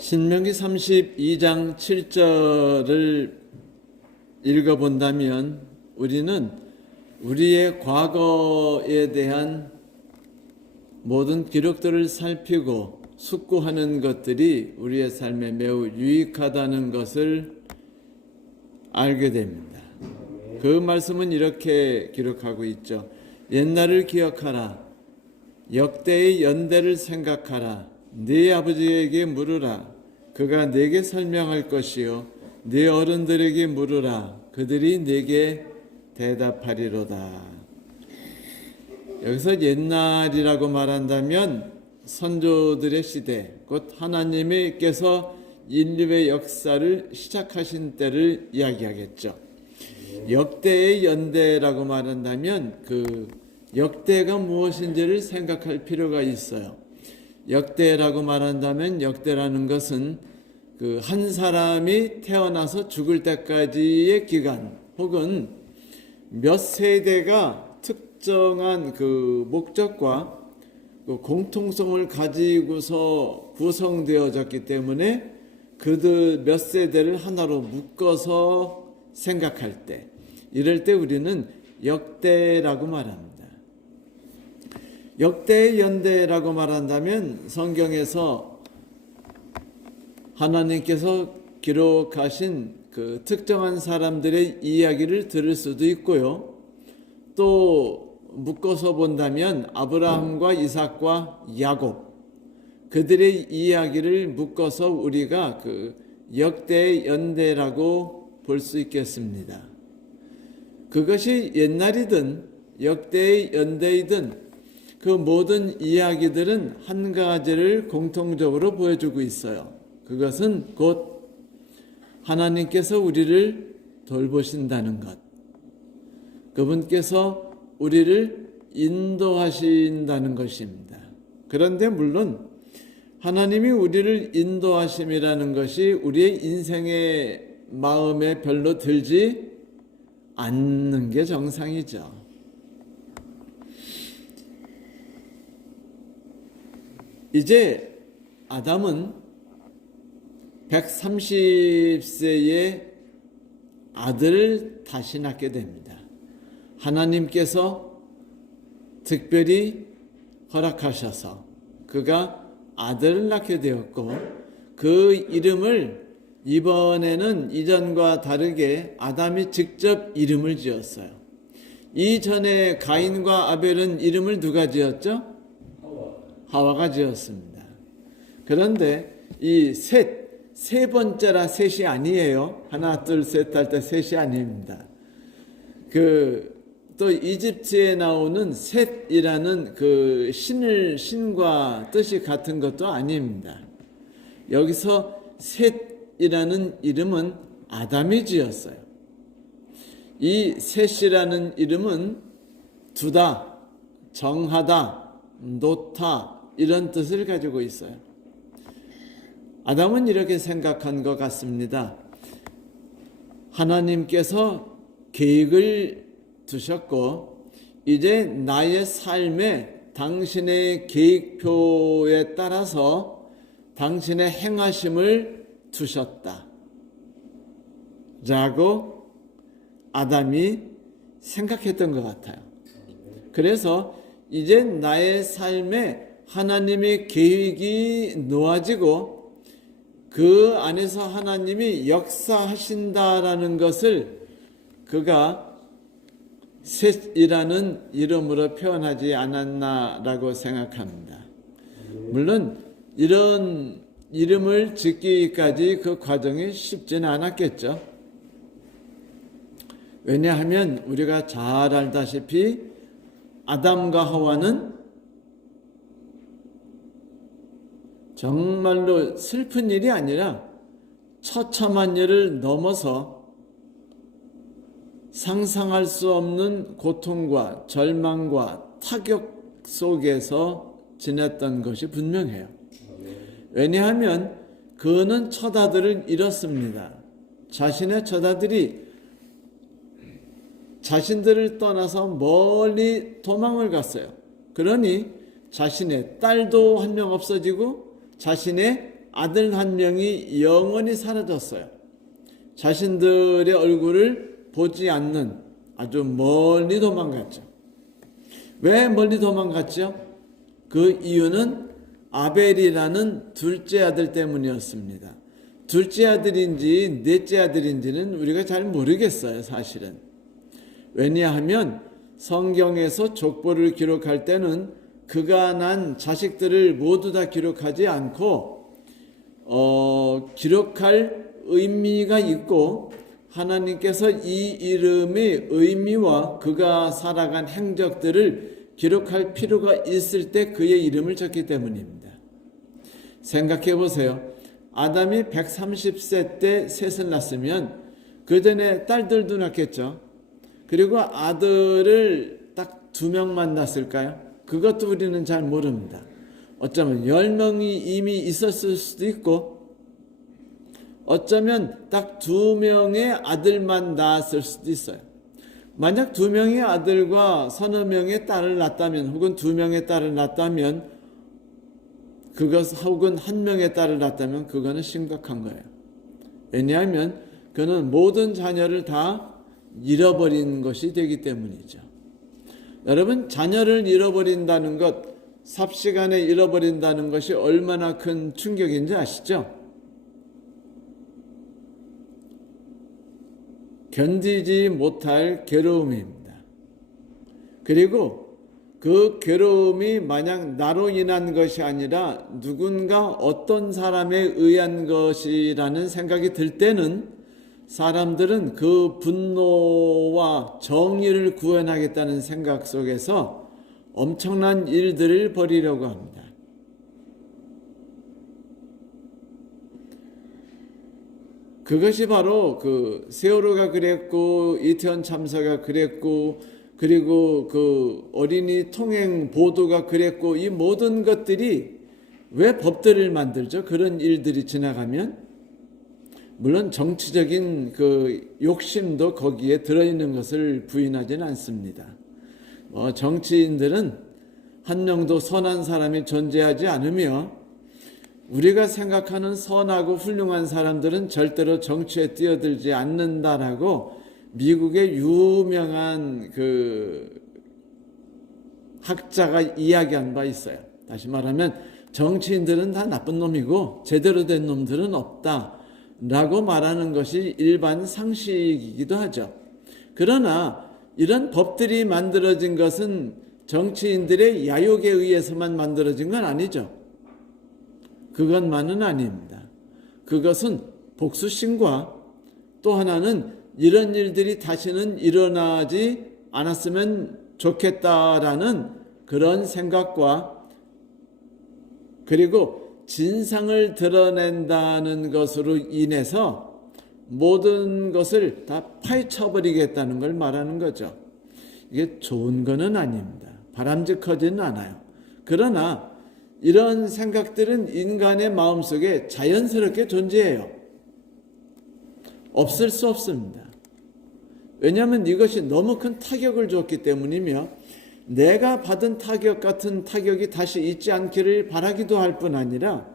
신명기 32장 7절을 읽어본다면 우리는 우리의 과거에 대한 모든 기록들을 살피고 숙고하는 것들이 우리의 삶에 매우 유익하다는 것을 알게 됩니다. 그 말씀은 이렇게 기록하고 있죠. 옛날을 기억하라. 역대의 연대를 생각하라. 네 아버지에게 물으라. 그가 네게 설명할 것이요 네 어른들에게 물으라. 그들이 네게 대답하리로다. 여기서 옛날이라고 말한다면 선조들의 시대, 곧 하나님께서 인류의 역사를 시작하신 때를 이야기하겠죠. 역대의 연대라고 말한다면 그 역대가 무엇인지를 생각할 필요가 있어요. 역대라고 말한다면 역대라는 것은 그 한 사람이 태어나서 죽을 때까지의 기간 혹은 몇 세대가 특정한 그 목적과 그 공통성을 가지고서 구성되어졌기 때문에 그들 몇 세대를 하나로 묶어서 생각할 때, 이럴 때 우리는 역대라고 말합니다. 역대의 연대라고 말한다면 성경에서 하나님께서 기록하신 그 특정한 사람들의 이야기를 들을 수도 있고요. 또 묶어서 본다면 아브라함과 이삭과 야곱, 그들의 이야기를 묶어서 우리가 그 역대의 연대라고 볼 수 있겠습니다. 그것이 옛날이든 역대의 연대이든 그 모든 이야기들은 한 가지를 공통적으로 보여주고 있어요. 그것은 곧 하나님께서 우리를 돌보신다는 것, 그분께서 우리를 인도하신다는 것입니다. 그런데 물론 하나님이 우리를 인도하심이라는 것이 우리의 인생의 마음에 별로 들지 않는 게 정상이죠. 이제 아담은 130세에 아들을 다시 낳게 됩니다. 하나님께서 특별히 허락하셔서 그가 아들을 낳게 되었고, 그 이름을 이번에는 이전과 다르게 아담이 직접 이름을 지었어요. 이전에 가인과 아벨은 이름을 누가 지었죠? 하와가 지었습니다. 그런데 이 세 번째라 셋이 아니에요. 하나, 둘, 셋 할 때 셋이 아닙니다. 또 이집트에 나오는 셋이라는 그 신과 뜻이 같은 것도 아닙니다. 여기서 셋이라는 이름은 아담이 지었어요. 이 셋이라는 이름은 두다, 정하다, 놓다 이런 뜻을 가지고 있어요. 아담은 이렇게 생각한 것 같습니다. 하나님께서 계획을 두셨고 이제 나의 삶에 당신의 계획표에 따라서 당신의 행하심을 두셨다 라고 아담이 생각했던 것 같아요. 그래서 이제 나의 삶에 하나님의 계획이 놓아지고 그 안에서 하나님이 역사하신다라는 것을 그가 셋이라는 이름으로 표현하지 않았나라고 생각합니다. 물론 이런 이름을 짓기까지 그 과정이 쉽지는 않았겠죠. 왜냐하면 우리가 잘 알다시피 아담과 하와는 정말로 슬픈 일이 아니라 처참한 일을 넘어서 상상할 수 없는 고통과 절망과 타격 속에서 지냈던 것이 분명해요. 왜냐하면 그는 처자들을 잃었습니다. 자신의 처자들이 자신들을 떠나서 멀리 도망을 갔어요. 그러니 자신의 딸도 한 명 없어지고 자신의 아들 한 명이 영원히 사라졌어요. 자신들의 얼굴을 보지 않는 아주 멀리 도망갔죠. 왜 멀리 도망갔죠? 그 이유는 아벨이라는 둘째 아들 때문이었습니다. 둘째 아들인지 넷째 아들인지는 우리가 잘 모르겠어요, 사실은. 왜냐하면 성경에서 족보를 기록할 때는 그가 난 자식들을 모두 다 기록하지 않고 기록할 의미가 있고 하나님께서 이 이름의 의미와 그가 살아간 행적들을 기록할 필요가 있을 때 그의 이름을 적기 때문입니다. 생각해 보세요. 아담이 130세 때 셋을 낳았으면 그 전에 딸들도 낳겠죠. 그리고 아들을 딱 2명만 낳았을까요? 그것도 우리는 잘 모릅니다. 어쩌면 10명이 이미 있었을 수도 있고 어쩌면 딱 2명의 아들만 낳았을 수도 있어요. 만약 2명의 아들과 서너 명의 딸을 낳았다면 혹은 2명의 딸을 낳았다면 혹은 1명의 딸을 낳았다면 그거는 심각한 거예요. 왜냐하면 그는 모든 자녀를 다 잃어버린 것이 되기 때문이죠. 여러분, 자녀를 잃어버린다는 것, 삽시간에 잃어버린다는 것이 얼마나 큰 충격인지 아시죠? 견디지 못할 괴로움입니다. 그리고 그 괴로움이 만약 나로 인한 것이 아니라 누군가 어떤 사람에 의한 것이라는 생각이 들 때는 사람들은 그 분노와 정의를 구현하겠다는 생각 속에서 엄청난 일들을 벌이려고 합니다. 그것이 바로 그 세월호가 그랬고 이태원 참사가 그랬고 그리고 그 어린이 통행 보도가 그랬고 이 모든 것들이 왜 법들을 만들죠? 그런 일들이 지나가면 물론 정치적인 그 욕심도 거기에 들어있는 것을 부인하지는 않습니다. 정치인들은 한 명도 선한 사람이 존재하지 않으며 우리가 생각하는 선하고 훌륭한 사람들은 절대로 정치에 뛰어들지 않는다라고 미국의 유명한 그 학자가 이야기한 바 있어요. 다시 말하면 정치인들은 다 나쁜 놈이고 제대로 된 놈들은 없다라고 말하는 것이 일반 상식이기도 하죠. 그러나 이런 법들이 만들어진 것은 정치인들의 야욕에 의해서만 만들어진 건 아니죠. 그것만은 아닙니다. 그것은 복수심과 또 하나는 이런 일들이 다시는 일어나지 않았으면 좋겠다라는 그런 생각과 그리고 진상을 드러낸다는 것으로 인해서 모든 것을 다 파헤쳐버리겠다는 걸 말하는 거죠. 이게 좋은 거는 아닙니다. 바람직하지는 않아요. 그러나 이런 생각들은 인간의 마음속에 자연스럽게 존재해요. 없을 수 없습니다. 왜냐하면 이것이 너무 큰 타격을 줬기 때문이며 내가 받은 타격 같은 타격이 다시 있지 않기를 바라기도 할 뿐 아니라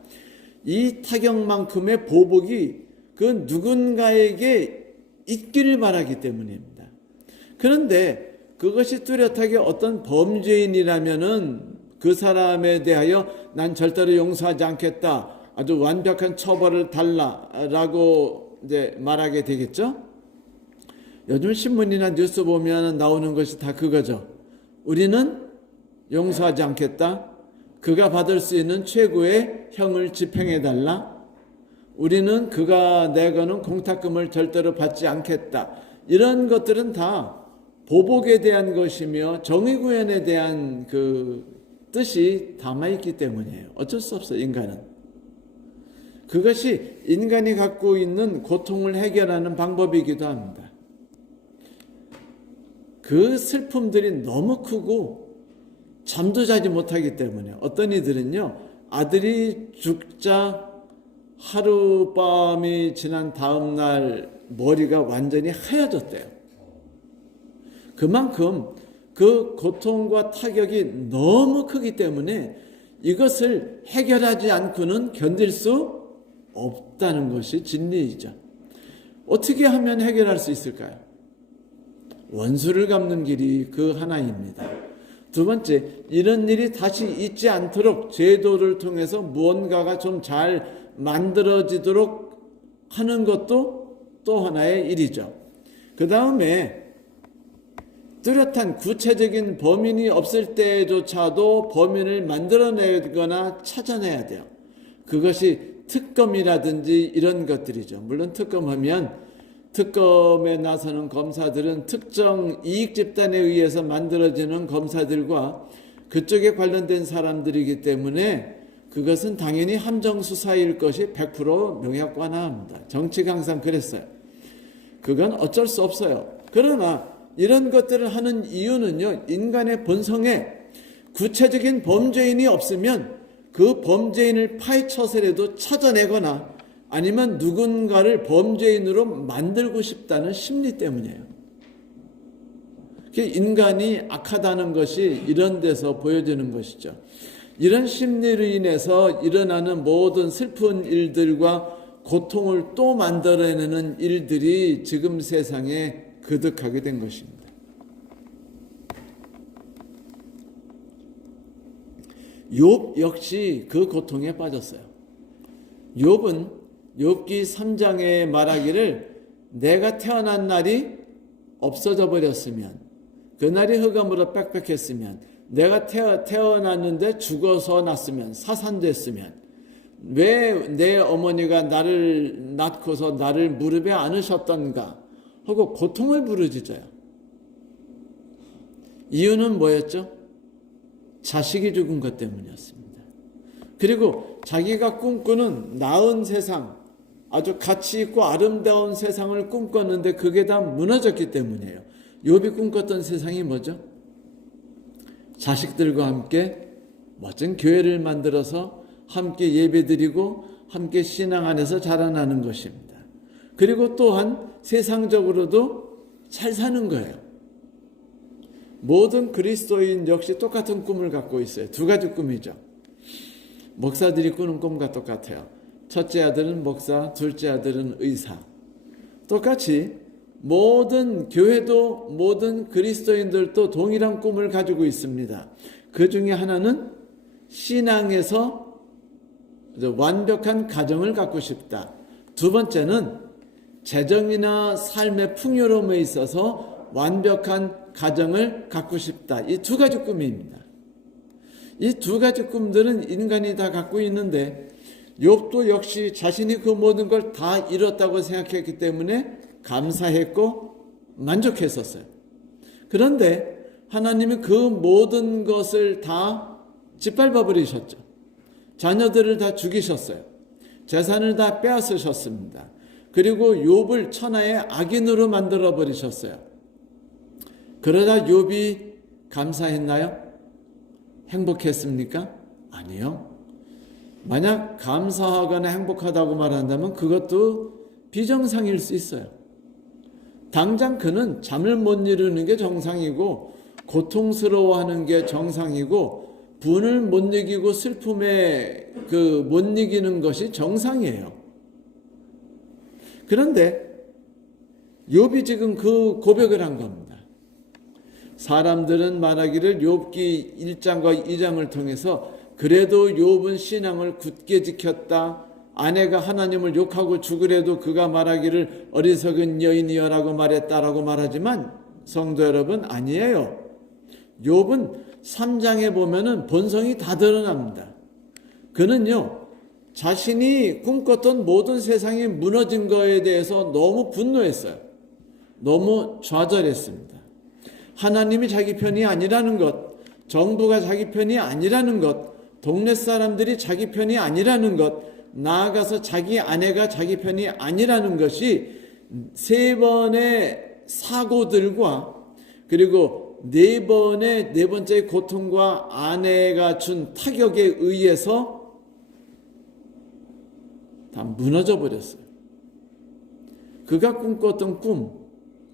이 타격만큼의 보복이 그 누군가에게 있기를 바라기 때문입니다. 그런데 그것이 뚜렷하게 어떤 범죄인이라면은 그 사람에 대하여 난 절대로 용서하지 않겠다. 아주 완벽한 처벌을 달라라고 이제 말하게 되겠죠. 요즘 신문이나 뉴스 보면 나오는 것이 다 그거죠. 우리는 용서하지 않겠다. 그가 받을 수 있는 최고의 형을 집행해 달라. 우리는 그가 내거는 공탁금을 절대로 받지 않겠다. 이런 것들은 다 보복에 대한 것이며 정의구현에 대한 그 뜻이 담아있기 때문이에요. 어쩔 수 없어요, 인간은. 그것이 인간이 갖고 있는 고통을 해결하는 방법이기도 합니다. 그 슬픔들이 너무 크고 잠도 자지 못하기 때문에 어떤 이들은요, 아들이 죽자 하룻밤이 지난 다음 날 머리가 완전히 하얘졌대요. 그만큼 그 고통과 타격이 너무 크기 때문에 이것을 해결하지 않고는 견딜 수 없다는 것이 진리이죠. 어떻게 하면 해결할 수 있을까요? 원수를 갚는 길이 그 하나입니다. 두 번째, 이런 일이 다시 있지 않도록 제도를 통해서 무언가가 좀 잘 만들어지도록 하는 것도 또 하나의 일이죠. 그 다음에 뚜렷한 구체적인 범인이 없을 때조차도 범인을 만들어내거나 찾아내야 돼요. 그것이 특검이라든지 이런 것들이죠. 물론 특검에 나서는 검사들은 특정 이익 집단에 의해서 만들어지는 검사들과 그쪽에 관련된 사람들이기 때문에 그것은 당연히 함정수사일 것이 100% 명약관화합니다. 정치가 항상 그랬어요. 그건 어쩔 수 없어요. 그러나 이런 것들을 하는 이유는요, 인간의 본성에 구체적인 범죄인이 없으면 그 범죄인을 파헤쳐서라도 찾아내거나 아니면 누군가를 범죄인으로 만들고 싶다는 심리 때문이에요. 인간이 악하다는 것이 이런 데서 보여지는 것이죠. 이런 심리로 인해서 일어나는 모든 슬픈 일들과 고통을 또 만들어내는 일들이 지금 세상에 그득하게 된 것입니다. 욥 역시 그 고통에 빠졌어요. 욥은 욥기 3장에 말하기를 내가 태어난 날이 없어져 버렸으면, 그날이 흑암으로 빽빽했으면, 내가 태어났는데 죽어서 났으면, 사산됐으면, 왜 내 어머니가 나를 낳고서 나를 무릎에 안으셨던가 하고 고통을 부르짖어요. 이유는 뭐였죠? 자식이 죽은 것 때문이었습니다. 그리고 자기가 꿈꾸는 나은 세상, 아주 가치 있고 아름다운 세상을 꿈꿨는데 그게 다 무너졌기 때문이에요. 욥이 꿈꿨던 세상이 뭐죠? 자식들과 함께 멋진 교회를 만들어서 함께 예배드리고 함께 신앙 안에서 자라나는 것입니다. 그리고 또한 세상적으로도 잘 사는 거예요. 모든 그리스도인 역시 똑같은 꿈을 갖고 있어요. 두 가지 꿈이죠. 목사들이 꾸는 꿈과 똑같아요. 첫째 아들은 목사, 둘째 아들은 의사. 똑같이 모든 교회도 모든 그리스도인들도 동일한 꿈을 가지고 있습니다. 그 중에 하나는 신앙에서 완벽한 가정을 갖고 싶다. 두 번째는 재정이나 삶의 풍요로움에 있어서 완벽한 가정을 갖고 싶다. 이 두 가지 꿈입니다. 이 두 가지 꿈들은 인간이 다 갖고 있는데 욥도 역시 자신이 그 모든 걸 다 이뤘다고 생각했기 때문에 감사했고 만족했었어요. 그런데 하나님은 그 모든 것을 다 짓밟아 버리셨죠. 자녀들을 다 죽이셨어요. 재산을 다 빼앗으셨습니다. 그리고 욥을 천하의 악인으로 만들어 버리셨어요. 그러다 욥이 감사했나요? 행복했습니까? 아니요. 만약 감사하거나 행복하다고 말한다면 그것도 비정상일 수 있어요. 당장 그는 잠을 못 이루는 게 정상이고 고통스러워하는 게 정상이고 분을 못 이기고 슬픔에 못 이기는 것이 정상이에요. 그런데 욥이 지금 그 고백을 한 겁니다. 사람들은 말하기를 욥기 1장과 2장을 통해서 그래도 욥은 신앙을 굳게 지켰다. 아내가 하나님을 욕하고 죽으래도 그가 말하기를 어리석은 여인이여라고 말했다라고 말하지만 성도 여러분, 아니에요. 욥은 3장에 보면은 본성이 다 드러납니다. 그는요, 자신이 꿈꿨던 모든 세상이 무너진 거에 대해서 너무 분노했어요. 너무 좌절했습니다. 하나님이 자기 편이 아니라는 것, 정부가 자기 편이 아니라는 것, 동네 사람들이 자기 편이 아니라는 것, 나아가서 자기 아내가 자기 편이 아니라는 것이 3번의 사고들과 그리고 4번의 네 번째 고통과 아내가 준 타격에 의해서 다 무너져 버렸어요. 그가 꿈꿨던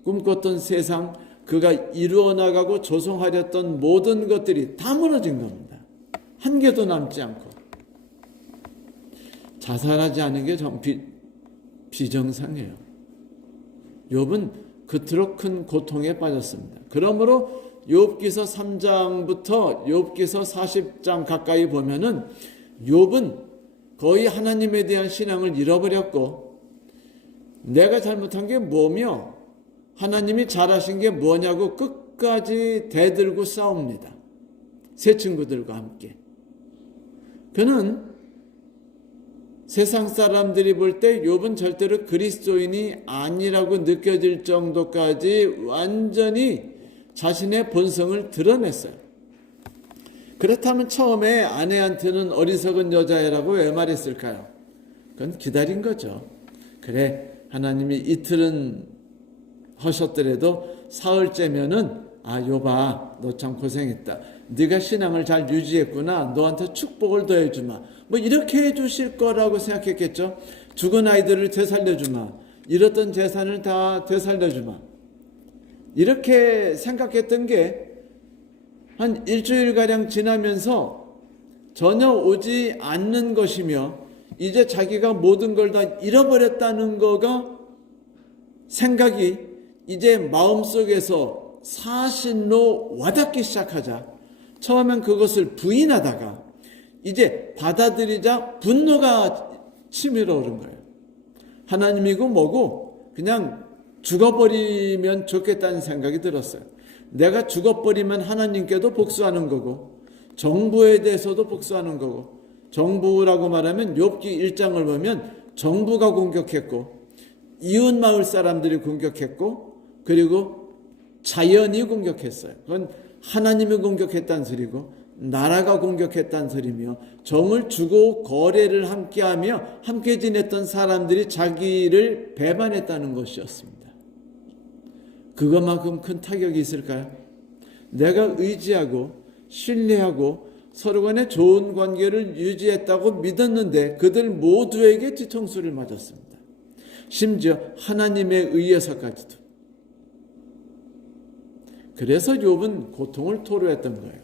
꿈꿨던 세상, 그가 이루어 나가고 조성하렸던 모든 것들이 다 무너진 겁니다. 한 개도 남지 않고. 자살하지 않은 게 비정상이에요. 욥은 그토록 큰 고통에 빠졌습니다. 그러므로 욥기서 3장부터 욥기서 40장 가까이 보면은 욥은 거의 하나님에 대한 신앙을 잃어버렸고, 내가 잘못한 게 뭐며 하나님이 잘하신 게 뭐냐고 끝까지 대들고 싸웁니다. 세 친구들과 함께. 그는 세상 사람들이 볼 때 욥은 절대로 그리스도인이 아니라고 느껴질 정도까지 완전히 자신의 본성을 드러냈어요. 그렇다면 처음에 아내한테는 어리석은 여자애라고 왜 말했을까요? 그건 기다린 거죠. 그래, 하나님이 이틀은 하셨더라도 사흘째면은 욥아, 너 참 고생했다. 네가 신앙을 잘 유지했구나. 너한테 축복을 더해주마. 뭐 이렇게 해주실 거라고 생각했겠죠. 죽은 아이들을 되살려주마. 잃었던 재산을 다 되살려주마. 이렇게 생각했던 게 한 일주일가량 지나면서 전혀 오지 않는 것이며, 이제 자기가 모든 걸 다 잃어버렸다는 거가 생각이 이제 마음속에서 사실로 와닿기 시작하자 처음엔 그것을 부인하다가 이제 받아들이자 분노가 치밀어 오른 거예요. 하나님이고 뭐고 그냥 죽어버리면 좋겠다는 생각이 들었어요. 내가 죽어버리면 하나님께도 복수하는 거고 정부에 대해서도 복수하는 거고, 정부라고 말하면 욥기 1장을 보면 정부가 공격했고 이웃 마을 사람들이 공격했고 그리고 자연이 공격했어요. 그건 하나님이 공격했다는 소리고 나라가 공격했다는 소리며, 정을 주고 거래를 함께하며 함께 지냈던 사람들이 자기를 배반했다는 것이었습니다. 그것만큼 큰 타격이 있을까요? 내가 의지하고 신뢰하고 서로 간에 좋은 관계를 유지했다고 믿었는데 그들 모두에게 뒤통수를 맞았습니다. 심지어 하나님에 의해서까지도. 그래서 욥은 고통을 토로했던 거예요.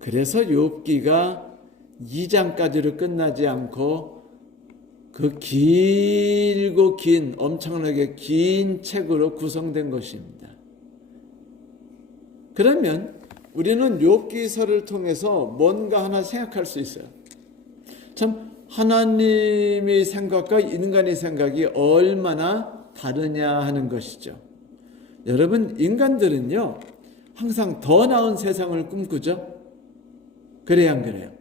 그래서 욥기가 2장까지로 끝나지 않고 그 길고 긴, 엄청나게 긴 책으로 구성된 것입니다. 그러면 우리는 욥기서를 통해서 뭔가 하나 생각할 수 있어요. 참 하나님의 생각과 인간의 생각이 얼마나 다르냐 하는 것이죠. 여러분, 인간들은요 항상 더 나은 세상을 꿈꾸죠. 그래야 안 그래요?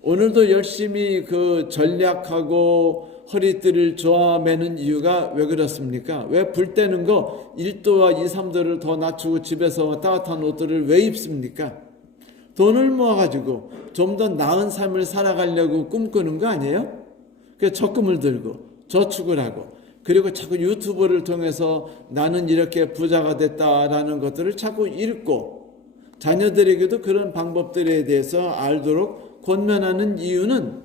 오늘도 열심히 그 전략하고 허리띠를 조아매는 이유가 왜 그렇습니까? 왜 불 때는 거 1도와 2, 3도를 더 낮추고 집에서 따뜻한 옷들을 왜 입습니까? 돈을 모아가지고 좀 더 나은 삶을 살아가려고 꿈꾸는 거 아니에요? 그래서 적금을 들고 저축을 하고 그리고 자꾸 유튜브를 통해서 나는 이렇게 부자가 됐다라는 것들을 자꾸 읽고 자녀들에게도 그런 방법들에 대해서 알도록 권면하는 이유는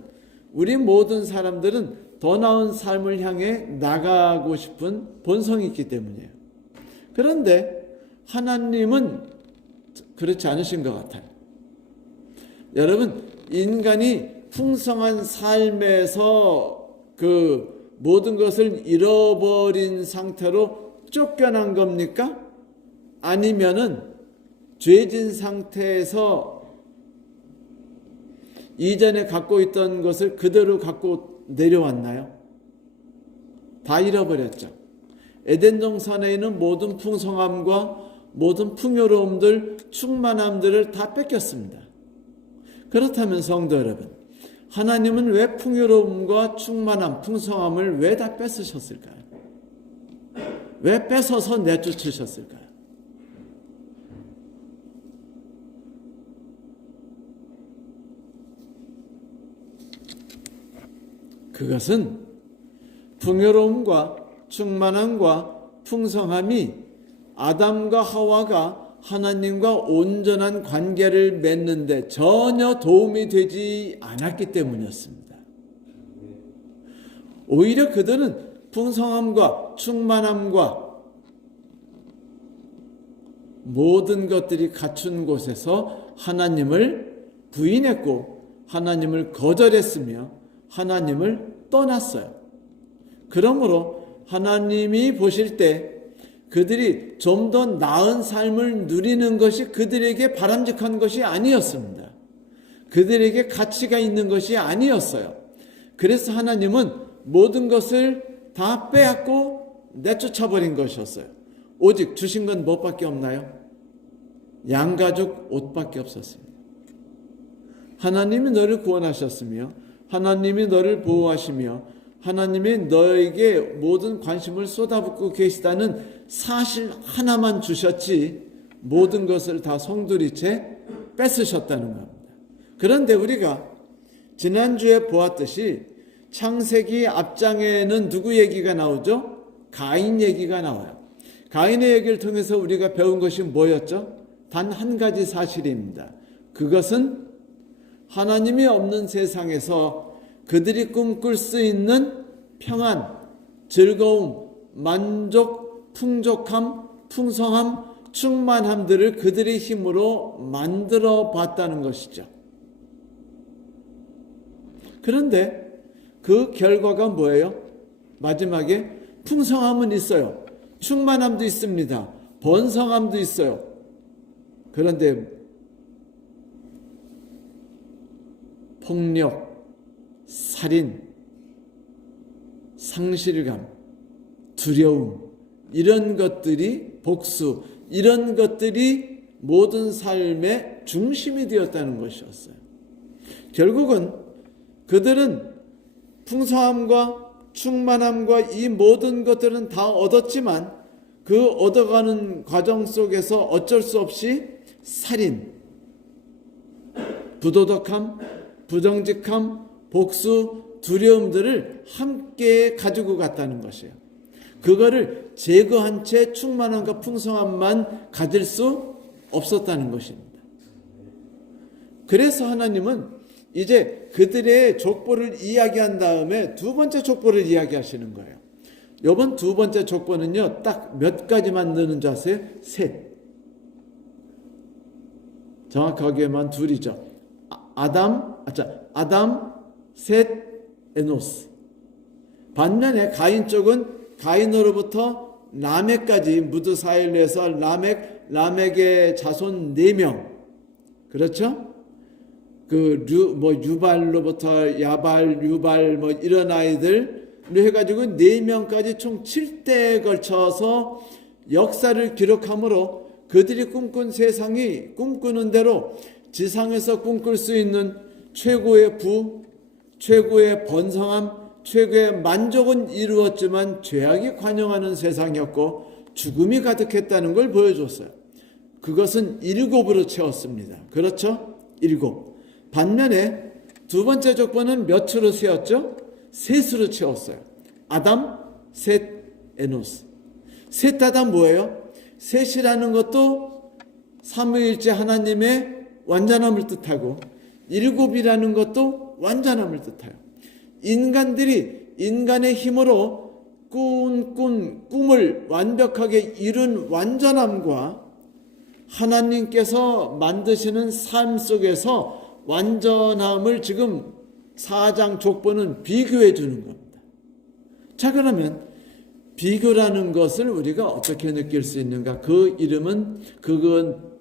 우리 모든 사람들은 더 나은 삶을 향해 나가고 싶은 본성이 있기 때문이에요. 그런데 하나님은 그렇지 않으신 것 같아요. 여러분, 인간이 풍성한 삶에서 그 모든 것을 잃어버린 상태로 쫓겨난 겁니까? 아니면은 죄진 상태에서 이전에 갖고 있던 것을 그대로 갖고 내려왔나요? 다 잃어버렸죠. 에덴 동산에 있는 모든 풍성함과 모든 풍요로움들, 충만함들을 다 뺏겼습니다. 그렇다면 성도 여러분, 하나님은 왜 풍요로움과 충만함, 풍성함을 왜 다 뺏으셨을까요? 왜 뺏어서 내쫓으셨을까요? 그것은 풍요로움과 충만함과 풍성함이 아담과 하와가 하나님과 온전한 관계를 맺는데 전혀 도움이 되지 않았기 때문이었습니다. 오히려 그들은 풍성함과 충만함과 모든 것들이 갖춘 곳에서 하나님을 부인했고 하나님을 거절했으며 하나님을 떠났어요. 그러므로 하나님이 보실 때 그들이 좀 더 나은 삶을 누리는 것이 그들에게 바람직한 것이 아니었습니다. 그들에게 가치가 있는 것이 아니었어요. 그래서 하나님은 모든 것을 다 빼앗고 내쫓아버린 것이었어요. 오직 주신 건 무엇밖에 없나요? 양가죽 옷밖에 없었습니다. 하나님이 너를 구원하셨으며 하나님이 너를 보호하시며 하나님이 너에게 모든 관심을 쏟아붓고 계시다는 사실 하나만 주셨지 모든 것을 다 송두리째 뺏으셨다는 겁니다. 그런데 우리가 지난주에 보았듯이 창세기 앞장에는 누구 얘기가 나오죠? 가인 얘기가 나와요. 가인의 얘기를 통해서 우리가 배운 것이 뭐였죠? 단 한 가지 사실입니다. 그것은 하나님이 없는 세상에서 그들이 꿈꿀 수 있는 평안, 즐거움, 만족, 풍족함, 풍성함, 충만함들을 그들의 힘으로 만들어 봤다는 것이죠. 그런데 그 결과가 뭐예요? 마지막에 풍성함은 있어요. 충만함도 있습니다. 번성함도 있어요. 그런데 폭력, 살인, 상실감, 두려움, 이런 것들이 복수, 이런 것들이 모든 삶의 중심이 되었다는 것이었어요. 결국은 그들은 풍성함과 충만함과 이 모든 것들은 다 얻었지만 그 얻어가는 과정 속에서 어쩔 수 없이 살인, 부도덕함, 부정직함, 복수, 두려움들을 함께 가지고 갔다는 것이에요. 그거를 제거한 채 충만함과 풍성함만 가질 수 없었다는 것입니다. 그래서 하나님은 이제 그들의 족보를 이야기한 다음에 두 번째 족보를 이야기하시는 거예요. 이번 두 번째 족보는요, 딱 몇 가지만 넣는 줄 아세요? 셋. 정확하게만 둘이죠. 아담, 셋, 에노스. 반면에 가인 쪽은 가인으로부터 라멕까지 무드사일에서 라멕의 자손 4명. 그렇죠? 유발로부터 야발, 유발 이런 아이들로 해가지고 4명까지 총 7대에 걸쳐서 역사를 기록하므로 그들이 꿈꾼 세상이 꿈꾸는 대로 지상에서 꿈꿀 수 있는 최고의 부, 최고의 번성함, 최고의 만족은 이루었지만 죄악이 관영하는 세상이었고 죽음이 가득했다는 걸 보여줬어요. 그것은 7으로 채웠습니다. 그렇죠? 7. 반면에 두 번째 족보는 몇으로 세웠죠? 셋으로 채웠어요. 아담, 셋, 에노스. 셋 아담 뭐예요? 셋이라는 것도 삼위일체 하나님의 완전함을 뜻하고 7이라는 것도 완전함을 뜻해요. 인간들이 인간의 힘으로 꿈을 완벽하게 이룬 완전함과 하나님께서 만드시는 삶 속에서 완전함을 지금 4장 족보는 비교해 주는 겁니다. 자, 그러면 비교라는 것을 우리가 어떻게 느낄 수 있는가?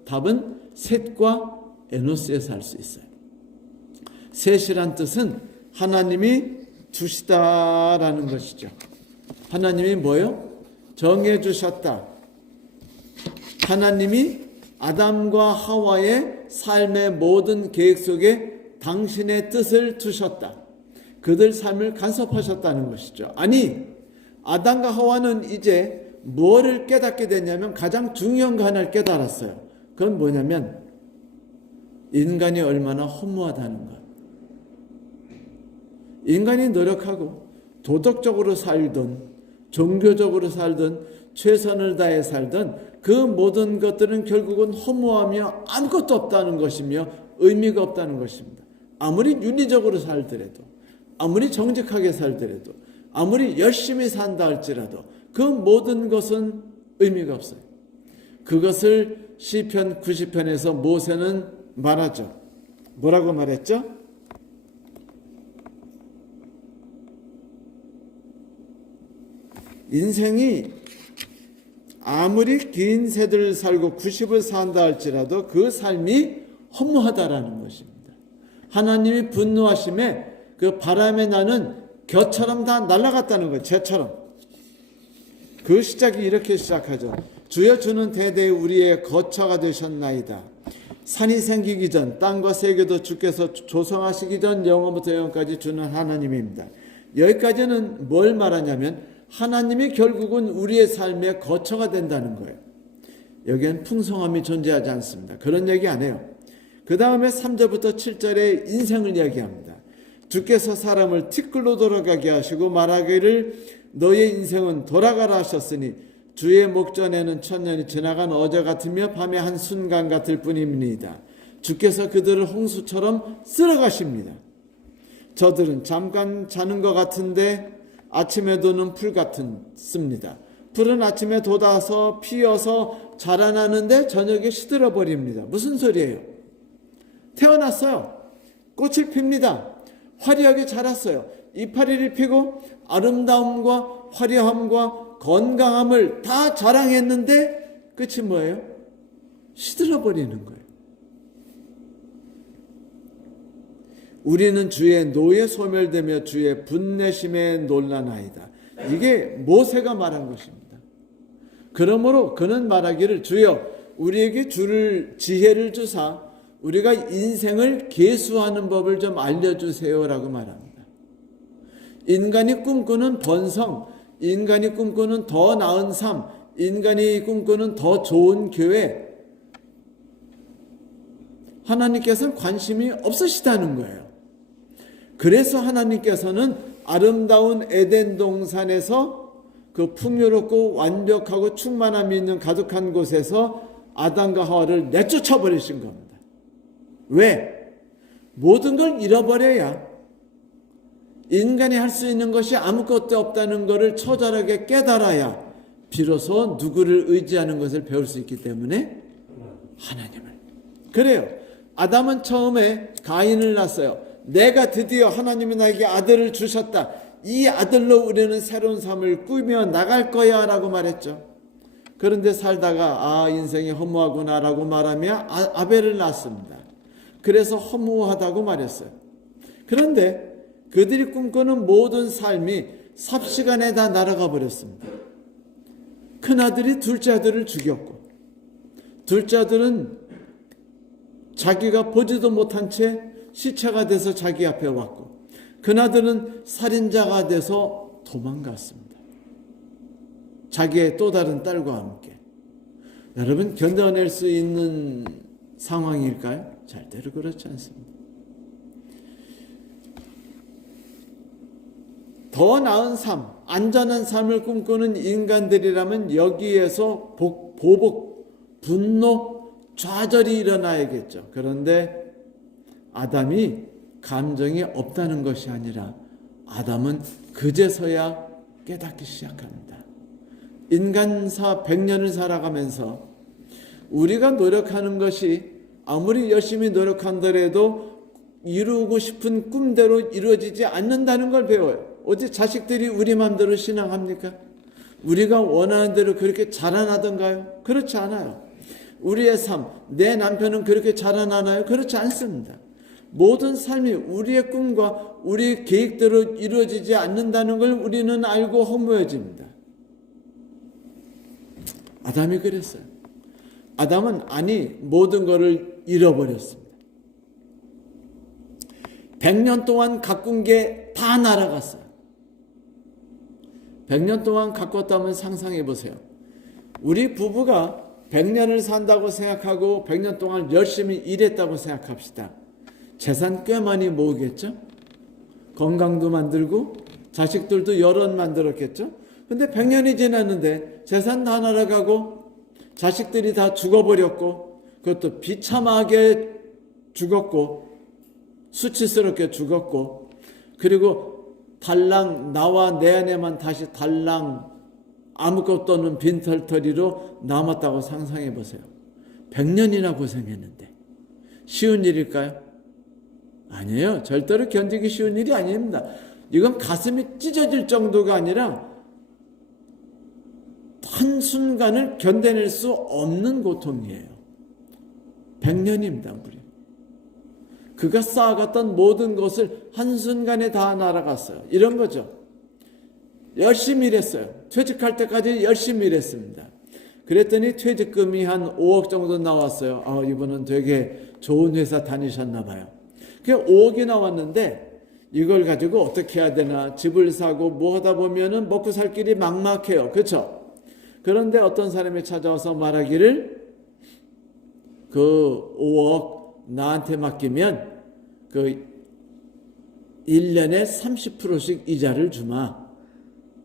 답은 셋과 에노스에서 할 수 있어요. 셋이란 뜻은 하나님이 주시다라는 것이죠. 하나님이 뭐요? 정해 주셨다. 하나님이 아담과 하와의 삶의 모든 계획 속에 당신의 뜻을 두셨다. 그들 삶을 간섭하셨다는 것이죠. 아니, 아담과 하와는 이제 뭐를 깨닫게 됐냐면 가장 중요한 거 하나를 깨달았어요. 그건 뭐냐면 인간이 얼마나 허무하다는 것. 인간이 노력하고 도덕적으로 살든 종교적으로 살든 최선을 다해 살든 그 모든 것들은 결국은 허무하며 아무것도 없다는 것이며 의미가 없다는 것입니다. 아무리 윤리적으로 살더라도, 아무리 정직하게 살더라도, 아무리 열심히 산다 할지라도 그 모든 것은 의미가 없어요. 그것을 시편 90편에서 모세는 말하죠. 뭐라고 말했죠? 인생이 아무리 긴 세대를 살고 90을 산다 할지라도 그 삶이 허무하다라는 것입니다. 하나님이 분노하심에 그 바람에 나는 겨처럼 다 날아갔다는 거예요. 재처럼. 그 시작이 이렇게 시작하죠. 주여 주는 대대에 우리의 거처가 되셨나이다. 산이 생기기 전 땅과 세계도 주께서 조성하시기 전 영원부터 영원까지 주는 하나님입니다. 여기까지는 뭘 말하냐면 하나님이 결국은 우리의 삶의 거처가 된다는 거예요. 여기엔 풍성함이 존재하지 않습니다. 그런 얘기 안 해요. 그 다음에 3절부터 7절에 인생을 이야기합니다. 주께서 사람을 티끌로 돌아가게 하시고 말하기를 너의 인생은 돌아가라 하셨으니 주의 목전에는 천년이 지나간 어제 같으며 밤의 한순간 같을 뿐입니다. 주께서 그들을 홍수처럼 쓸어가십니다. 저들은 잠깐 자는 것 같은데 아침에 도는 풀 같습니다. 풀은 아침에 돋아서 피어서 자라나는데 저녁에 시들어 버립니다. 무슨 소리예요? 태어났어요. 꽃을 핍니다. 화려하게 자랐어요. 이파리를 피고 아름다움과 화려함과 건강함을 다 자랑했는데 끝이 뭐예요? 시들어 버리는 거예요. 우리는 주의 노에 소멸되며 주의 분내심에 놀라나이다. 이게 모세가 말한 것입니다. 그러므로 그는 말하기를 주여 우리에게 주를 지혜를 주사 우리가 인생을 계수하는 법을 좀 알려주세요라고 말합니다. 인간이 꿈꾸는 번성, 인간이 꿈꾸는 더 나은 삶, 인간이 꿈꾸는 더 좋은 교회, 하나님께서는 관심이 없으시다는 거예요. 그래서 하나님께서는 아름다운 에덴 동산에서 그 풍요롭고 완벽하고 충만함이 있는 가득한 곳에서 아담과 하와를 내쫓아 버리신 겁니다. 왜? 모든 걸 잃어버려야 인간이 할 수 있는 것이 아무것도 없다는 것을 처절하게 깨달아야 비로소 누구를 의지하는 것을 배울 수 있기 때문에 하나님을. 그래요. 아담은 처음에 가인을 낳았어요. 내가 드디어 하나님이 나에게 아들을 주셨다. 이 아들로 우리는 새로운 삶을 꾸며 나갈 거야 라고 말했죠. 그런데 살다가 인생이 허무하구나 라고 말하며 아벨을 낳았습니다. 그래서 허무하다고 말했어요. 그런데 그들이 꿈꾸는 모든 삶이 삽시간에 다 날아가 버렸습니다. 큰아들이 둘째 아들을 죽였고 둘째 아들은 자기가 보지도 못한 채 시체가 돼서 자기 앞에 왔고 큰아들은 살인자가 돼서 도망갔습니다. 자기의 또 다른 딸과 함께. 여러분 견뎌낼 수 있는 상황일까요? 절대로 그렇지 않습니다. 더 나은 삶, 안전한 삶을 꿈꾸는 인간들이라면 여기에서 보복, 분노, 좌절이 일어나야겠죠. 그런데 아담이 감정이 없다는 것이 아니라 아담은 그제서야 깨닫기 시작합니다. 인간사 100년을 살아가면서 우리가 노력하는 것이 아무리 열심히 노력한더라도 이루고 싶은 꿈대로 이루어지지 않는다는 걸 배워요. 어디 자식들이 우리 마음대로 신앙합니까? 우리가 원하는 대로 그렇게 자라나던가요? 그렇지 않아요. 우리의 삶, 내 남편은 그렇게 자라나나요? 그렇지 않습니다. 모든 삶이 우리의 꿈과 우리의 계획대로 이루어지지 않는다는 걸 우리는 알고 허무해집니다. 아담이 그랬어요. 아담은 모든 것을 잃어버렸습니다. 100년 동안 가꾼 게 다 날아갔어요. 100년 동안 가꿨다면 상상해 보세요. 우리 부부가 100년을 산다고 생각하고 100년 동안 열심히 일했다고 생각합시다. 재산 꽤 많이 모으겠죠? 건강도 만들고 자식들도 여럿 만들었겠죠? 근데 100년이 지났는데 재산 다 날아가고 자식들이 다 죽어버렸고 그것도 비참하게 죽었고 수치스럽게 죽었고 그리고 달랑 나와 내 안에만 다시 달랑 아무것도 없는 빈털터리로 남았다고 상상해 보세요. 100년이나 고생했는데 쉬운 일일까요? 아니에요. 절대로 견디기 쉬운 일이 아닙니다. 이건 가슴이 찢어질 정도가 아니라 한순간을 견뎌낼 수 없는 고통이에요. 100년입니다. 무려. 그가 쌓아갔던 모든 것을 한순간에 다 날아갔어요. 이런 거죠. 열심히 일했어요. 퇴직할 때까지 열심히 일했습니다. 그랬더니 퇴직금이 한 5억 정도 나왔어요. 이분은 되게 좋은 회사 다니셨나 봐요. 그게 5억이 나왔는데 이걸 가지고 어떻게 해야 되나, 집을 사고 뭐 하다 보면은 먹고 살 길이 막막해요. 그렇죠? 그런데 어떤 사람이 찾아와서 말하기를 그 5억 나한테 맡기면 그 1년에 30%씩 이자를 주마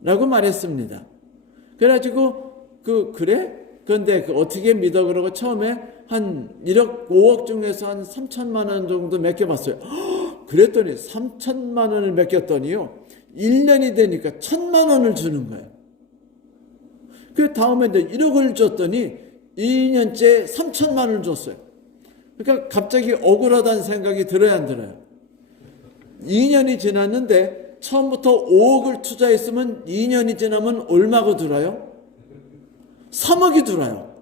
라고 말했습니다. 그래가지고 그래? 그런데 어떻게 믿어? 그러고 처음에 한 1억 5억 중에서 한 3천만 원 정도 맡겨봤어요. 그랬더니 3천만 원을 맡겼더니요 1년이 되니까 1,000만 원을 주는 거예요. 그 다음에 이제 1억을 줬더니 2년째 3천만 원을 줬어요. 그러니까 갑자기 억울하다는 생각이 들어야 안 들어요? 2년이 지났는데 처음부터 5억을 투자했으면 2년이 지나면 얼마가 들어요? 3억이 들어요.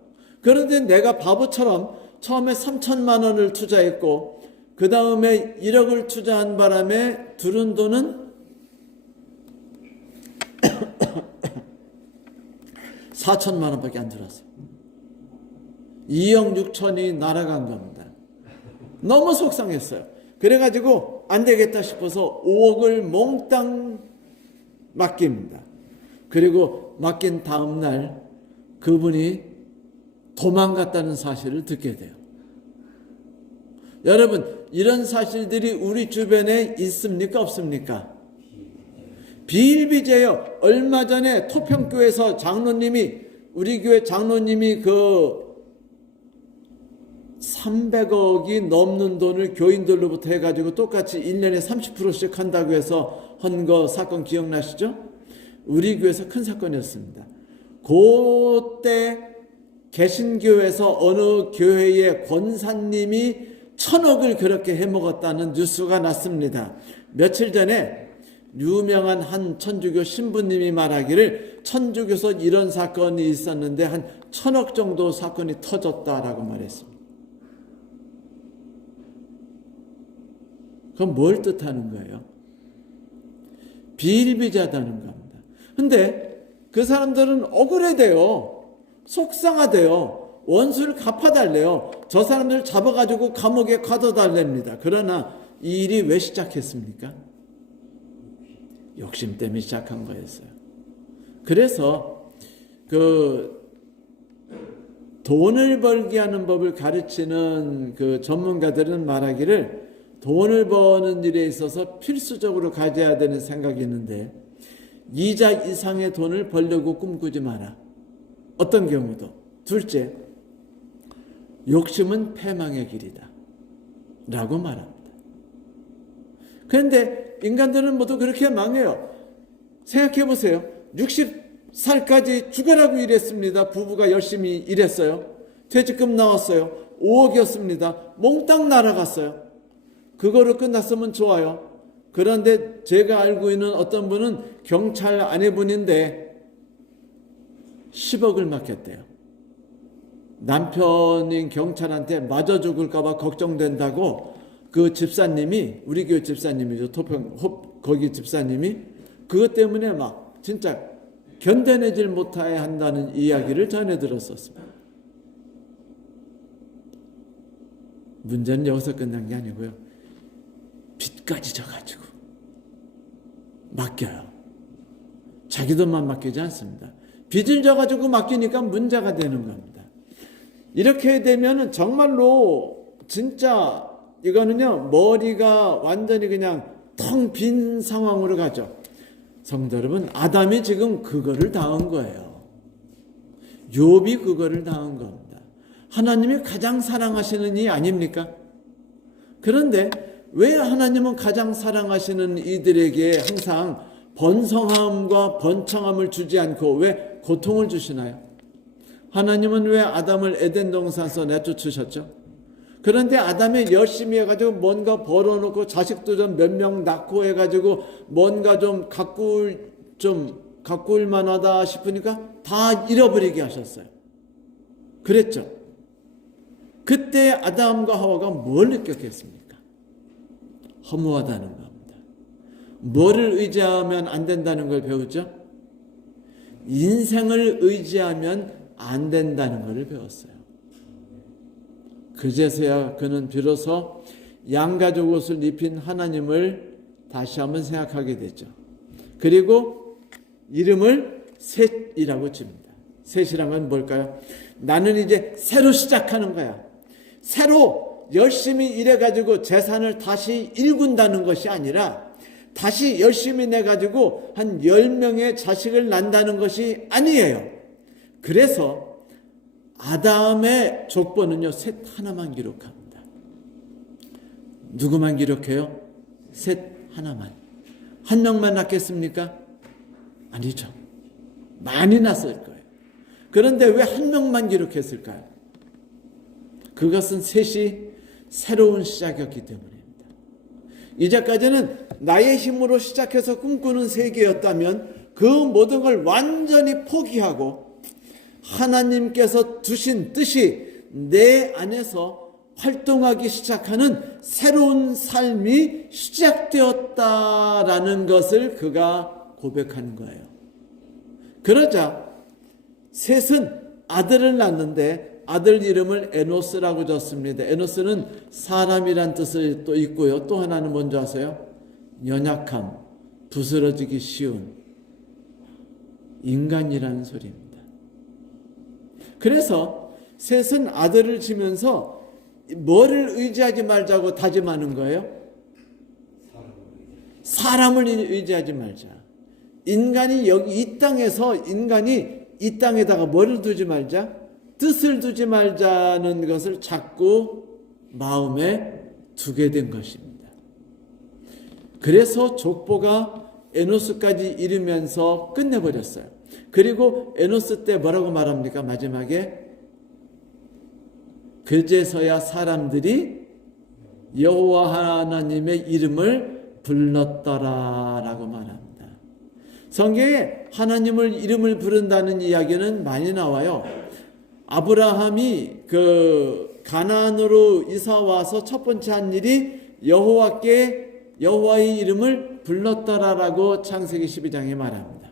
그런데 내가 바보처럼 처음에 3천만 원을 투자했고 그 다음에 1억을 투자한 바람에 들은 돈은 4천만 원밖에 안 들었어요. 2억 6천이 날아간 겁니다. 너무 속상했어요. 그래가지고 안 되겠다 싶어서 5억을 몽땅 맡깁니다. 그리고 맡긴 다음 날 그분이 도망갔다는 사실을 듣게 돼요. 여러분, 이런 사실들이 우리 주변에 있습니까? 없습니까? 비일비재요. 얼마 전에 토평교에서 장로님이, 우리 교회 장로님이 300억이 넘는 돈을 교인들로부터 해가지고 똑같이 1년에 30%씩 한다고 해서 한 거 사건 기억나시죠? 우리 교회에서 큰 사건이었습니다. 그때 개신교에서 어느 교회의 권사님이 1,000억을 그렇게 해먹었다는 뉴스가 났습니다. 며칠 전에 유명한 한 천주교 신부님이 말하기를 천주교에서 이런 사건이 있었는데 한 1,000억 정도 사건이 터졌다라고 말했습니다. 그럼 뭘 뜻하는 거예요? 비일비재하다는 겁니다. 근데 그 사람들은 억울해돼요. 속상하대요. 원수를 갚아달래요. 저 사람들 잡아가지고 감옥에 가둬달랍니다. 그러나 이 일이 왜 시작했습니까? 욕심 때문에 시작한 거였어요. 그래서 돈을 벌게 하는 법을 가르치는 전문가들은 말하기를 돈을 버는 일에 있어서 필수적으로 가져야 되는 생각이 있는데 이자 이상의 돈을 벌려고 꿈꾸지 마라. 어떤 경우도. 둘째, 욕심은 패망의 길이다 라고 말합니다. 그런데 인간들은 모두 그렇게 망해요. 생각해 보세요. 60살까지 죽으라고 일했습니다. 부부가 열심히 일했어요. 퇴직금 나왔어요. 5억이었습니다. 몽땅 날아갔어요. 그거로 끝났으면 좋아요. 그런데 제가 알고 있는 어떤 분은 경찰 아내분인데 10억을 맡겼대요. 남편인 경찰한테 맞아 죽을까 봐 걱정된다고 그 집사님이, 우리 교회 집사님이죠. 거기 집사님이 그것 때문에 막 진짜 견뎌내질 못해 한다는 이야기를 전해 들었었습니다. 문제는 여기서 끝난 게 아니고요. 빚까지 져가지고 맡겨요. 자기 돈만 맡기지 않습니다. 빚을 져가지고 맡기니까 문제가 되는 겁니다. 이렇게 되면 정말로 진짜 이거는요 머리가 완전히 그냥 텅 빈 상황으로 가죠. 성도 여러분, 아담이 지금 그거를 당한 거예요. 욥이 그거를 당한 겁니다. 하나님이 가장 사랑하시는 이 아닙니까? 그런데 왜 하나님은 가장 사랑하시는 이들에게 항상 번성함과 번창함을 주지 않고 왜 고통을 주시나요? 하나님은 왜 아담을 에덴 동산에서 내쫓으셨죠? 그런데 아담이 열심히 해가지고 뭔가 벌어놓고 자식도 좀 몇 명 낳고 해가지고 뭔가 좀 가꿀 만하다 싶으니까 다 잃어버리게 하셨어요. 그랬죠. 그때 아담과 하와가 뭘 느꼈겠습니까? 허무하다는 겁니다. 뭐를 의지하면 안 된다는 걸 배우죠? 인생을 의지하면 안 된다는 것을 배웠어요. 그제서야 그는 비로소 양가죽 옷을 입힌 하나님을 다시 한번 생각하게 되죠. 그리고 이름을 셋이라고 칩니다. 셋이란 건 뭘까요? 나는 이제 새로 시작하는 거야. 새로 열심히 일해가지고 재산을 다시 일군다는 것이 아니라 다시 열심히 내가지고 한 10명의 자식을 낳는다는 것이 아니에요. 그래서 아담의 족보는요, 셋 하나만 기록합니다. 누구만 기록해요? 셋 하나만. 한 명만 낳겠습니까? 아니죠. 많이 낳았을 거예요. 그런데 왜 한 명만 기록했을까요? 그것은 셋이 새로운 시작이었기 때문입니다. 이제까지는 나의 힘으로 시작해서 꿈꾸는 세계였다면 그 모든 걸 완전히 포기하고 하나님께서 두신 뜻이 내 안에서 활동하기 시작하는 새로운 삶이 시작되었다라는 것을 그가 고백하는 거예요. 그러자 셋은 아들을 낳는데 아들 이름을 에노스라고 줬습니다. 에노스는 사람이란 뜻을 또 있고요. 또 하나는 뭔지 아세요? 연약함, 부스러지기 쉬운 인간이라는 소리입니다. 그래서 셋은 아들을 지면서 뭐를 의지하지 말자고 다짐하는 거예요? 사람을 의지하지 말자. 인간이 여기 이 땅에서 인간이 이 땅에다가 뭐를 두지 말자? 뜻을 두지 말자는 것을 자꾸 마음에 두게 된 것입니다. 그래서 족보가 에노스까지 이르면서 끝내버렸어요. 그리고 에노스 때 뭐라고 말합니까? 마지막에 그제서야 사람들이 여호와 하나님의 이름을 불렀더라라고 말합니다. 성경에 하나님을 이름을 부른다는 이야기는 많이 나와요. 아브라함이 그 가나안으로 이사 와서 첫 번째 한 일이 여호와의 이름을 불렀더라라고 창세기 12장에 말합니다.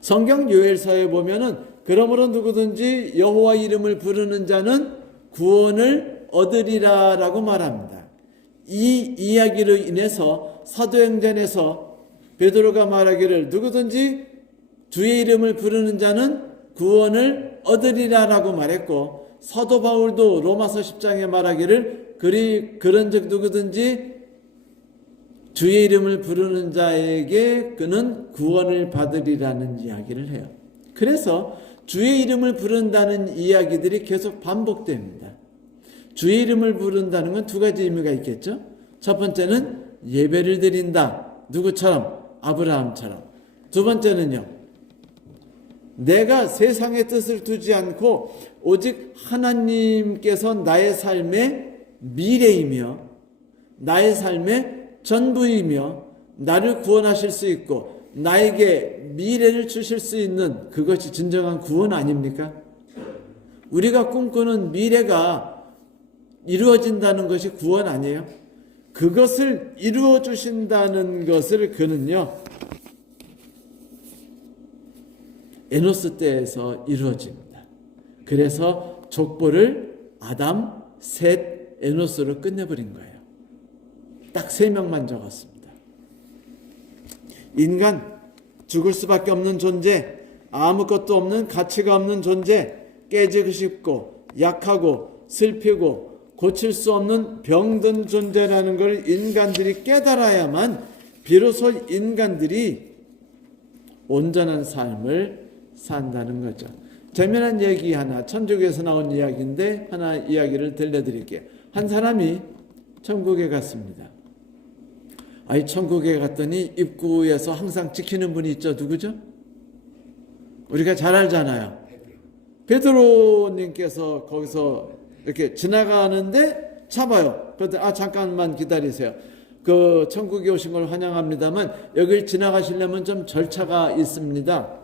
성경 요엘서에 보면은 그러므로 누구든지 여호와 이름을 부르는 자는 구원을 얻으리라라고 말합니다. 이 이야기로 인해서 사도행전에서 베드로가 말하기를 누구든지 주의 이름을 부르는 자는 구원을 얻으리라라고 말했고, 사도 바울도 로마서 10장에 말하기를 그런즉 누구든지 주의 이름을 부르는 자에게 그는 구원을 받으리라는 이야기를 해요. 그래서 주의 이름을 부른다는 이야기들이 계속 반복됩니다. 주의 이름을 부른다는 건 두 가지 의미가 있겠죠. 첫 번째는 예배를 드린다. 누구처럼? 아브라함처럼. 두 번째는요, 내가 세상의 뜻을 두지 않고 오직 하나님께서 나의 삶의 미래이며 나의 삶의 전부이며 나를 구원하실 수 있고 나에게 미래를 주실 수 있는 그것이 진정한 구원 아닙니까? 우리가 꿈꾸는 미래가 이루어진다는 것이 구원 아니에요? 그것을 이루어 주신다는 것을 그는요, 에노스 때에서 이루어집니다. 그래서 족보를 아담, 셋, 에노스로 끝내버린 거예요. 딱 3명만 적었습니다. 인간, 죽을 수밖에 없는 존재, 아무것도 없는 가치가 없는 존재, 깨지고 싶고 약하고 슬피고 고칠 수 없는 병든 존재라는 걸 인간들이 깨달아야만 비로소 인간들이 온전한 삶을 산다는 거죠. 재미난 얘기 하나, 천국에서 나온 이야기인데 하나 이야기를 들려드릴게요. 한 사람이 천국에 갔습니다. 천국에 갔더니 입구에서 항상 지키는 분이 있죠. 누구죠? 우리가 잘 알잖아요. 베드로님께서 거기서 이렇게 지나가는데 잡아요. 그런데 잠깐만 기다리세요. 그 천국에 오신 걸 환영합니다만 여길 지나가시려면 좀 절차가 있습니다.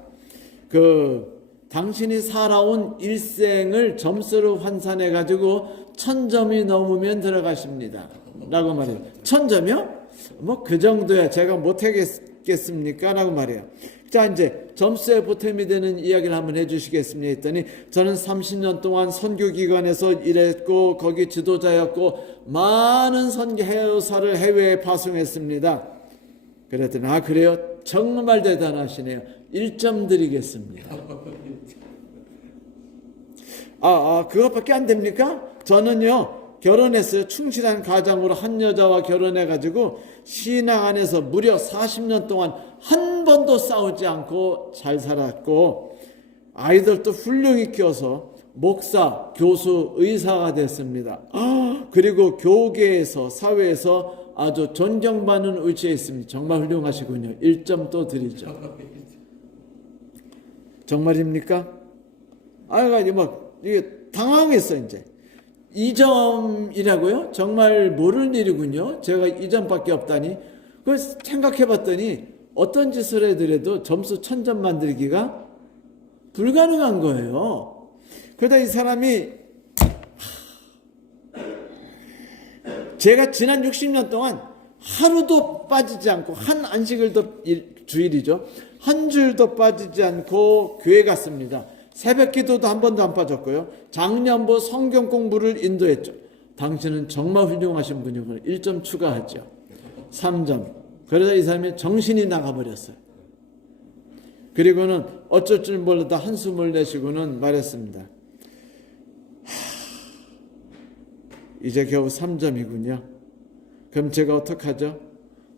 당신이 살아온 일생을 점수로 환산해 가지고 1000점이 넘으면 들어가십니다. 라고 말해요. 1000점이요? 뭐 그 정도야 제가 못하겠습니까? 라고 말해요. 자, 이제 점수에 보탬이 되는 이야기를 한번 해주시겠습니까? 했더니 저는 30년 동안 선교기관에서 일했고 거기 지도자였고 많은 선교사를 해외에 파송했습니다. 그랬더니 그래요? 정말 대단하시네요. 1점 드리겠습니다. 그것밖에 안 됩니까? 저는요 결혼했어요. 충실한 가장으로 한 여자와 결혼해가지고 신앙 안에서 무려 40년 동안 한 번도 싸우지 않고 잘 살았고 아이들도 훌륭히 키워서 목사, 교수, 의사가 됐습니다. 그리고 교계에서 사회에서 아주 존경받는 위치에 있습니다. 정말 훌륭하시군요. 1점 또 드리죠. 정말입니까? 이게 당황했어 이제. 2점이라고요? 정말 모를 일이군요. 제가 2점밖에 없다니. 그래서 생각해봤더니 어떤 짓을 해더라도 점수 1000점 만들기가 불가능한 거예요. 그러다 이 사람이 제가 지난 60년 동안 하루도 빠지지 않고 한 안식을 주일이죠. 한 주일도 빠지지 않고 교회 갔습니다. 새벽 기도도 한 번도 안 빠졌고요. 작년부 성경 공부를 인도했죠. 당신은 정말 훌륭하신 분이고 1점 추가하죠. 3점. 그러다 이 사람이 정신이 나가버렸어요. 그리고는 어쩔 줄 몰라도 한숨을 내쉬고는 말했습니다. 이제 겨우 3점이군요. 그럼 제가 어떡하죠?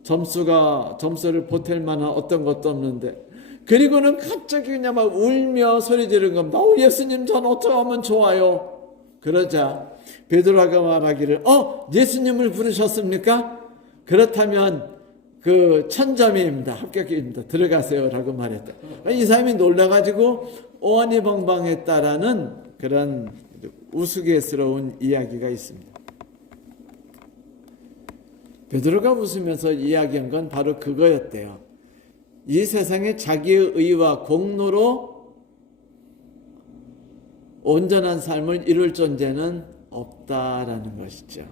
점수를 보탤 만한 어떤 것도 없는데. 그리고는 갑자기 그냥 막 울며 소리 지르는 겁니다. 예수님 전 어떻게 하면 좋아요? 그러자 베드로가 말하기를 예수님을 부르셨습니까? 그렇다면 1000점입니다. 합격입니다. 들어가세요 라고 말했다. 이 사람이 놀라가지고 오한이벙벙했다라는 그런 우스갯스러운 이야기가 있습니다. 베드로가 웃으면서 이야기한 건 바로 그거였대요. 이 세상에 자기의 의와 공로로 온전한 삶을 이룰 존재는 없다라는 것이죠.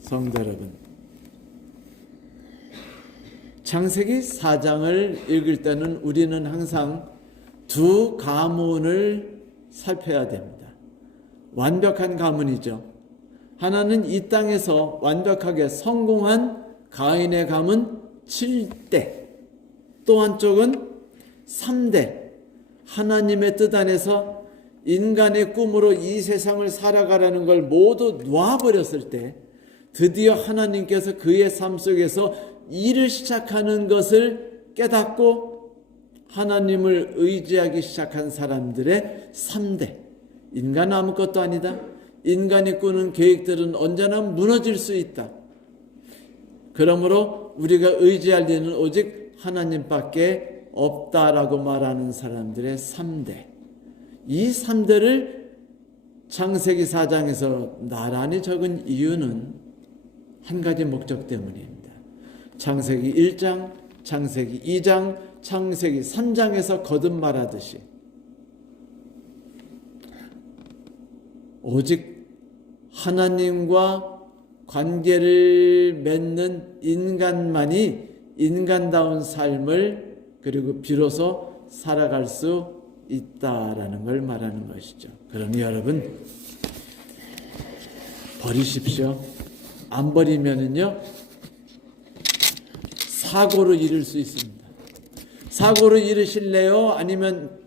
성도 여러분, 창세기 4장을 읽을 때는 우리는 항상 두 가문을 살펴야 됩니다. 완벽한 가문이죠. 하나는 이 땅에서 완벽하게 성공한 가인의 가문 7대, 또 한쪽은 3대, 하나님의 뜻 안에서 인간의 꿈으로 이 세상을 살아가라는 걸 모두 놔버렸을 때 드디어 하나님께서 그의 삶 속에서 일을 시작하는 것을 깨닫고 하나님을 의지하기 시작한 사람들의 3대. 인간은 아무것도 아니다. 인간이 꾸는 계획들은 언제나 무너질 수 있다. 그러므로 우리가 의지할 일은 오직 하나님밖에 없다라고 말하는 사람들의 3대. 이 3대를 창세기 4장에서 나란히 적은 이유는 한 가지 목적 때문입니다. 창세기 1장, 창세기 2장, 창세기 3장에서 거듭 말하듯이 오직 하나님과 관계를 맺는 인간만이 인간다운 삶을 그리고 비로소 살아갈 수 있다라는 걸 말하는 것이죠. 그러니 여러분 버리십시오. 안 버리면은요 사고로 이를 수 있습니다. 사고로 이르실래요? 아니면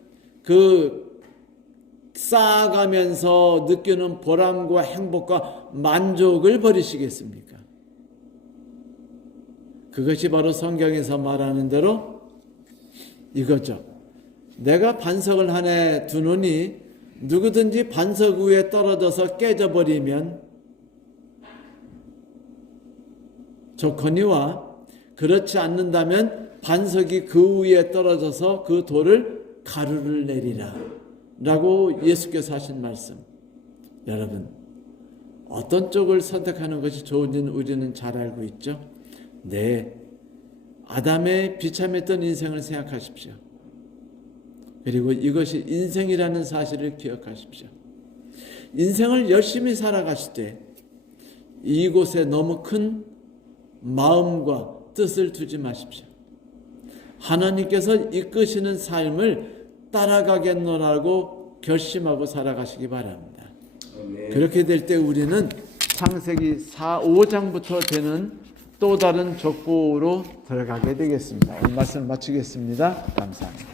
쌓아가면서 느끼는 보람과 행복과 만족을 버리시겠습니까? 그것이 바로 성경에서 말하는 대로 이거죠. 내가 반석을 하나 두노니 누구든지 반석 위에 떨어져서 깨져버리면 좋거니와 그렇지 않는다면 반석이 그 위에 떨어져서 그 돌을 가루를 내리라 라고 예수께서 하신 말씀. 여러분, 어떤 쪽을 선택하는 것이 좋은지는 우리는 잘 알고 있죠. 네, 아담의 비참했던 인생을 생각하십시오. 그리고 이것이 인생이라는 사실을 기억하십시오. 인생을 열심히 살아가실 때 이곳에 너무 큰 마음과 뜻을 두지 마십시오. 하나님께서 이끄시는 삶을 따라가겠노라고 결심하고 살아가시기 바랍니다. 아멘. 그렇게 될 때 우리는 창세기 5장부터 되는 또 다른 족보로 들어가게 되겠습니다. 오늘 말씀 마치겠습니다. 감사합니다.